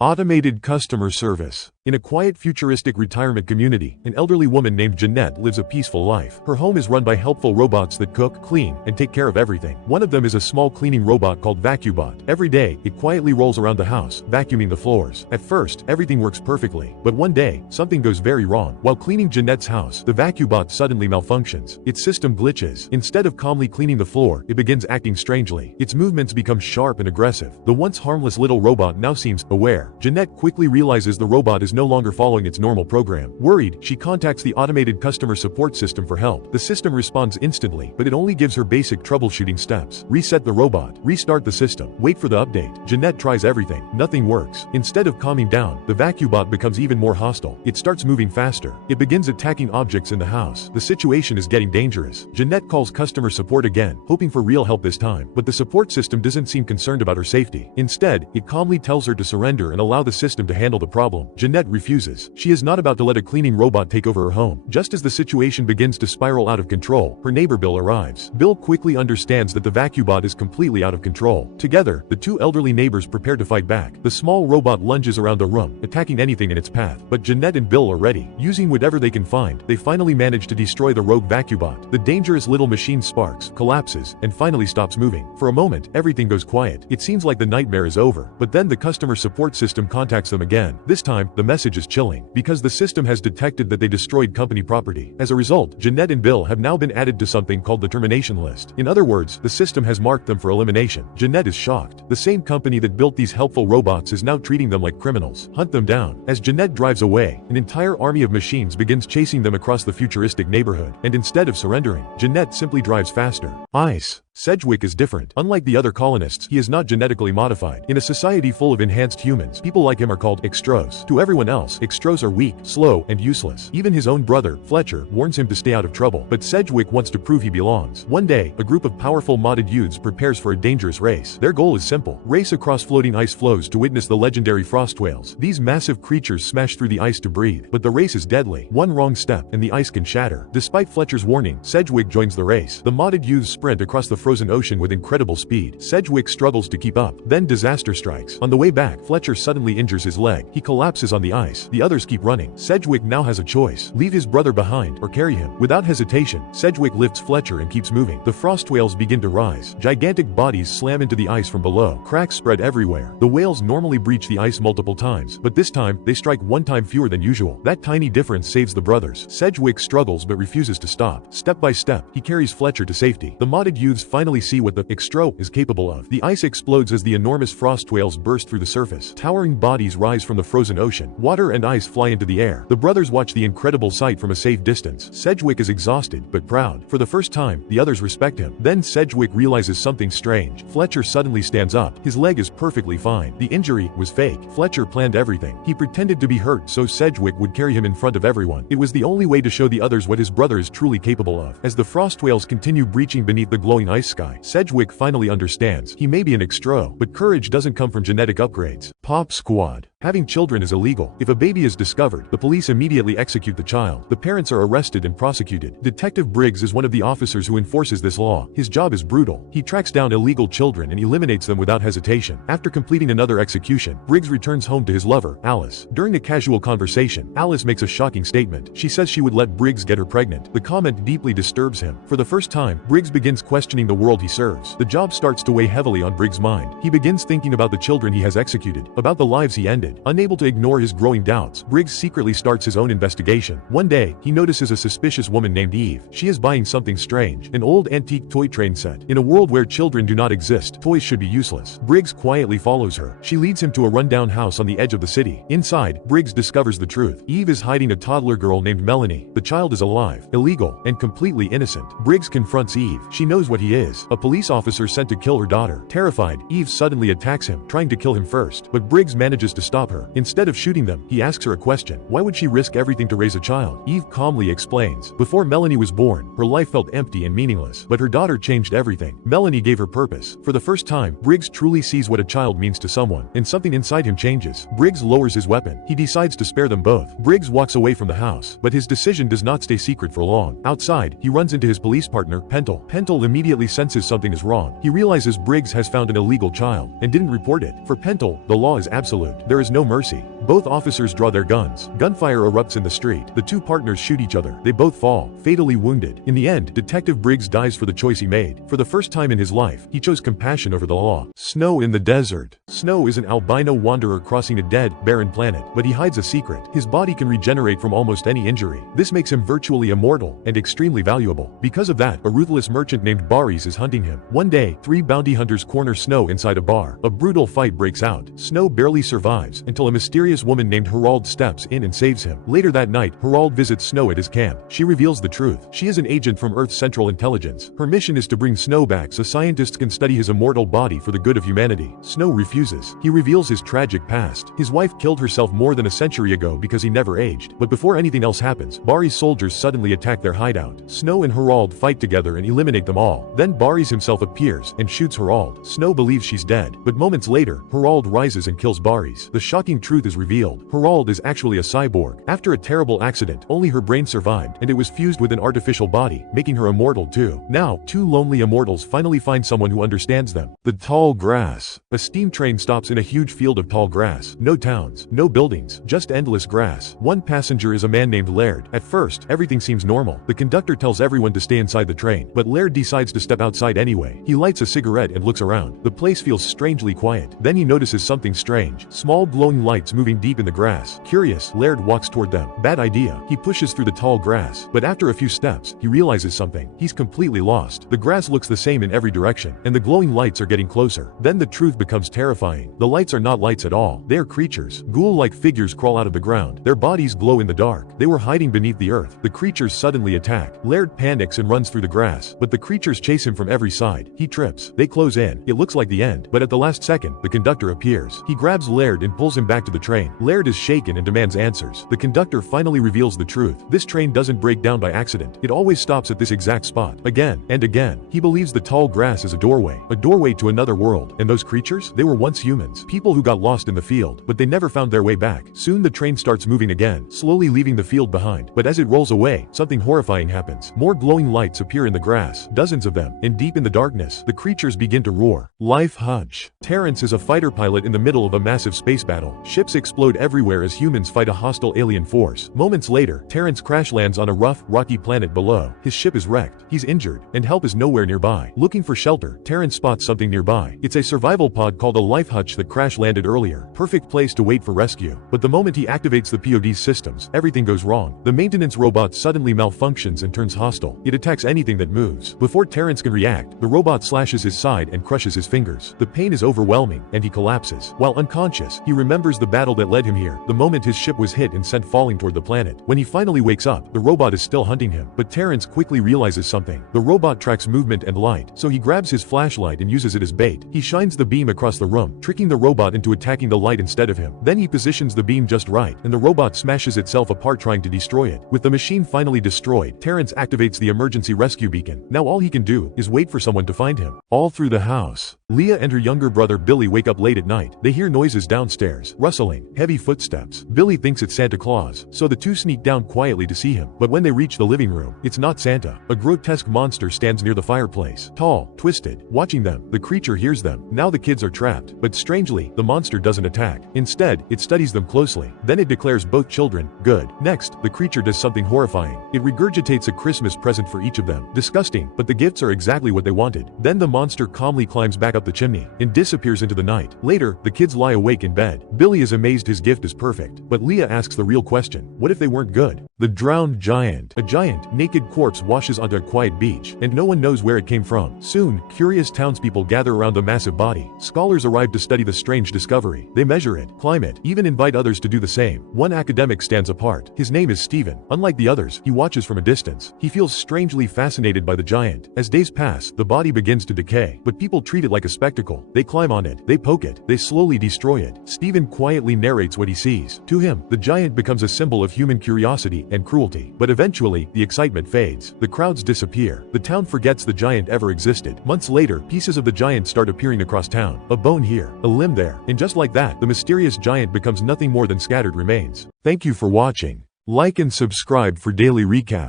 Automated customer service. In a quiet futuristic retirement community, an elderly woman named Jeanette lives a peaceful life. Her home is run by helpful robots that cook, clean, and take care of everything. One of them is a small cleaning robot called VacuBot. Every day, it quietly rolls around the house, vacuuming the floors. At first, everything works perfectly, but one day, something goes very wrong. While cleaning Jeanette's house, the VacuBot suddenly malfunctions. Its system glitches. Instead of calmly cleaning the floor, it begins acting strangely. Its movements become sharp and aggressive. The once harmless little robot now seems aware. Jeanette quickly realizes the robot is no longer following its normal program. Worried, she contacts the automated customer support system for help. The system responds instantly, but it only gives her basic troubleshooting steps. Reset the robot, restart the system, wait for the update. Jeanette tries everything. Nothing works. Instead of calming down, the VacuBot becomes even more hostile. It starts moving faster. It begins attacking objects in the house. The situation is getting dangerous. Jeanette calls customer support again, hoping for real help this time, but the support system doesn't seem concerned about her safety. Instead, it calmly tells her to surrender and allow the system to handle the problem. Jeanette refuses. She is not about to let a cleaning robot take over her home. Just as the situation begins to spiral out of control, her neighbor Bill arrives. Bill quickly understands that the VacuBot is completely out of control. Together, the two elderly neighbors prepare to fight back. The small robot lunges around the room, attacking anything in its path. But Jeanette and Bill are ready. Using whatever they can find, they finally manage to destroy the rogue VacuBot. The dangerous little machine sparks, collapses, and finally stops moving. For a moment, everything goes quiet. It seems like the nightmare is over. But then the customer support system contacts them again. This time, the message is chilling, because the system has detected that they destroyed company property. As a result, Jeanette and Bill have now been added to something called the termination list. In other words, the system has marked them for elimination. Jeanette is shocked. The same company that built these helpful robots is now treating them like criminals. Hunt them down. As Jeanette drives away, an entire army of machines begins chasing them across the futuristic neighborhood. And instead of surrendering, Jeanette simply drives faster. Ice. Sedgwick is different. Unlike the other colonists, he is not genetically modified. In a society full of enhanced humans, people like him are called extros. To everyone else, extros are weak, slow, and useless. Even his own brother, Fletcher, warns him to stay out of trouble. But Sedgwick wants to prove he belongs. One day, a group of powerful modded youths prepares for a dangerous race. Their goal is simple: race across floating ice floes to witness the legendary frost whales. These massive creatures smash through the ice to breathe, but the race is deadly. One wrong step, and the ice can shatter. Despite Fletcher's warning, Sedgwick joins the race. The modded youths sprint across the frozen ocean with incredible speed. Sedgwick struggles to keep up. Then disaster strikes. On the way back, Fletcher suddenly injures his leg. He collapses on the ice. The others keep running. Sedgwick now has a choice: leave his brother behind or carry him. Without hesitation, Sedgwick lifts Fletcher and keeps moving. The frost whales begin to rise. Gigantic bodies slam into the ice from below. Cracks spread everywhere. The whales normally breach the ice multiple times, but this time, they strike one time fewer than usual. That tiny difference saves the brothers. Sedgwick struggles but refuses to stop. Step by step, he carries Fletcher to safety. The modded youths finally see what the extro is capable of. The ice explodes as the enormous frost whales burst through the surface. Towering bodies rise from the frozen ocean. Water and ice fly into the air. The brothers watch the incredible sight from a safe distance. Sedgwick is exhausted, but proud. For the first time, the others respect him. Then Sedgwick realizes something strange. Fletcher suddenly stands up. His leg is perfectly fine. The injury was fake. Fletcher planned everything. He pretended to be hurt so Sedgwick would carry him in front of everyone. It was the only way to show the others what his brother is truly capable of. As the frost whales continue breaching beneath the glowing ice sky, Sedgwick finally understands. He may be an extro, but courage doesn't come from genetic upgrades. Pop Squad. Having children is illegal. If a baby is discovered, the police immediately execute the child. The parents are arrested and prosecuted. Detective Briggs is one of the officers who enforces this law. His job is brutal. He tracks down illegal children and eliminates them without hesitation. After completing another execution, Briggs returns home to his lover, Alice. During a casual conversation, Alice makes a shocking statement. She says she would let Briggs get her pregnant. The comment deeply disturbs him. For the first time, Briggs begins questioning the world he serves. The job starts to weigh heavily on Briggs' mind. He begins thinking about the children he has executed, about the lives he ended. Unable to ignore his growing doubts, Briggs secretly starts his own investigation. One day, he notices a suspicious woman named Eve. She is buying something strange: an old antique toy train set. In a world where children do not exist, toys should be useless. Briggs quietly follows her. She leads him to a rundown house on the edge of the city. Inside, Briggs discovers the truth. Eve is hiding a toddler girl named Melanie. The child is alive, illegal, and completely innocent. Briggs confronts Eve. She knows what he is: a police officer sent to kill her daughter. Terrified, Eve suddenly attacks him, trying to kill him first, but Briggs manages to stop her. Instead of shooting them, he asks her a question: why would she risk everything to raise a child? Eve calmly explains: before Melanie was born, her life felt empty and meaningless, but her daughter changed everything. Melanie gave her purpose. For the first time, Briggs truly sees what a child means to someone, and something inside him changes. Briggs lowers his weapon. He decides to spare them both. Briggs walks away from the house, but his decision does not stay secret for long. Outside, he runs into his police partner, Pentel. Pentel immediately senses something is wrong. He realizes Briggs has found an illegal child, and didn't report it. For Pentel, the law is absolute. There is There's no mercy. Both officers draw their guns. Gunfire erupts in the street. The two partners shoot each other. They both fall, fatally wounded. In the end, Detective Briggs dies for the choice he made. For the first time in his life, he chose compassion over the law. Snow in the desert. Snow is an albino wanderer crossing a dead, barren planet, but he hides a secret. His body can regenerate from almost any injury. This makes him virtually immortal and extremely valuable. Because of that, a ruthless merchant named Baris is hunting him. One day, 3 bounty hunters corner Snow inside a bar. A brutal fight breaks out. Snow barely survives until a mysterious woman named Harald steps in and saves him. Later that night, Harald visits Snow at his camp. She reveals the truth. She is an agent from Earth's Central Intelligence. Her mission is to bring Snow back so scientists can study his immortal body for the good of humanity. Snow refuses. He reveals his tragic past. His wife killed herself more than a century ago because he never aged. But before anything else happens, Baris' soldiers suddenly attack their hideout. Snow and Harald fight together and eliminate them all. Then Baris himself appears and shoots Harald. Snow believes she's dead, but moments later, Harald rises and kills Baris. The shocking truth is revealed. Harald is actually a cyborg. After a terrible accident, only her brain survived, and it was fused with an artificial body, making her immortal too. Now, 2 lonely immortals finally find someone who understands them. The tall grass. A steam train stops in a huge field of tall grass. No towns, no buildings, just endless grass. One passenger is a man named Laird. At first, everything seems normal. The conductor tells everyone to stay inside the train, but Laird decides to step outside anyway. He lights a cigarette and looks around. The place feels strangely quiet. Then he notices something strange. Small glowing lights moving deep in the grass. Curious, Laird walks toward them. Bad idea. He pushes through the tall grass, but after a few steps, he realizes something. He's completely lost. The grass looks the same in every direction, and the glowing lights are getting closer. Then the truth becomes terrifying. The lights are not lights at all. They are creatures. Ghoul-like figures crawl out of the ground. Their bodies glow in the dark. They were hiding beneath the earth. The creatures suddenly attack. Laird panics and runs through the grass, but the creatures chase him from every side. He trips. They close in. It looks like the end, but at the last second, the conductor appears. He grabs Laird and pulls him back to the train. Laird is shaken and demands answers. The conductor finally reveals the truth. This train doesn't break down by accident. It always stops at this exact spot. Again and again. He believes the tall grass is a doorway to another world. And those creatures? They were once humans. People who got lost in the field, but they never found their way back. Soon the train starts moving again, slowly leaving the field behind. But as it rolls away, something horrifying happens. More glowing lights appear in the grass, dozens of them, and deep in the darkness, the creatures begin to roar. Life Hutch. Terrence is a fighter pilot in the middle of a massive space battle. Ships explode everywhere as humans fight a hostile alien force. Moments later, Terrence crash lands on a rough, rocky planet below. His ship is wrecked. He's injured, and help is nowhere nearby. Looking for shelter, Terrence spots something nearby. It's a survival pod called a life hutch that crash landed earlier. Perfect place to wait for rescue. But the moment he activates the pod's systems, everything goes wrong. The maintenance robot suddenly malfunctions and turns hostile. It attacks anything that moves. Before Terrence can react, the robot slashes his side and crushes his fingers. The pain is overwhelming, and he collapses. While unconscious, he remembers the battle that led him here, the moment his ship was hit and sent falling toward the planet. When he finally wakes up, the robot is still hunting him, but Terrence quickly realizes something. The robot tracks movement and light, so he grabs his flashlight and uses it as bait. He shines the beam across the room, tricking the robot into attacking the light instead of him. Then he positions the beam just right, and the robot smashes itself apart trying to destroy it. With the machine finally destroyed, Terrence activates the emergency rescue beacon. Now all he can do is wait for someone to find him. All through the house, Leah and her younger brother Billy wake up late at night. They hear noises downstairs, rustling, heavy footsteps. Billy thinks it's Santa Claus, so the two sneak down quietly to see him. But when they reach the living room, it's not Santa. A grotesque monster stands near the fireplace, tall, twisted. Watching them, the creature hears them. Now the kids are trapped, but strangely, the monster doesn't attack. Instead, it studies them closely. Then it declares both children good. Next, the creature does something horrifying. It regurgitates a Christmas present for each of them. Disgusting, but the gifts are exactly what they wanted. Then the monster calmly climbs back up the chimney and disappears into the night. Later, the kids lie awake in bed. Billy is amazed his gift is perfect, but Leah asks the real question: what if they weren't good? The drowned giant. A giant, naked corpse washes onto a quiet beach, and no one knows where it came from. Soon, curious townspeople gather around the massive body. Scholars arrive to study the strange discovery. They measure it, climb it, even invite others to do the same. One academic stands apart. His name is Stephen. Unlike the others, he watches from a distance. He feels strangely fascinated by the giant. As days pass, the body begins to decay, but people treat it like a spectacle. They climb on it, they poke it, they slowly destroy it. Stephen quietly narrates what he sees. To him, the giant becomes a symbol of human curiosity and cruelty. But eventually, the excitement fades. The crowds disappear. The town forgets the giant ever existed. Months later, pieces of the giant start appearing across town. A bone here, a limb there, and just like that, the mysterious giant becomes nothing more than scattered remains. Thank you for watching. Like and subscribe for daily recap.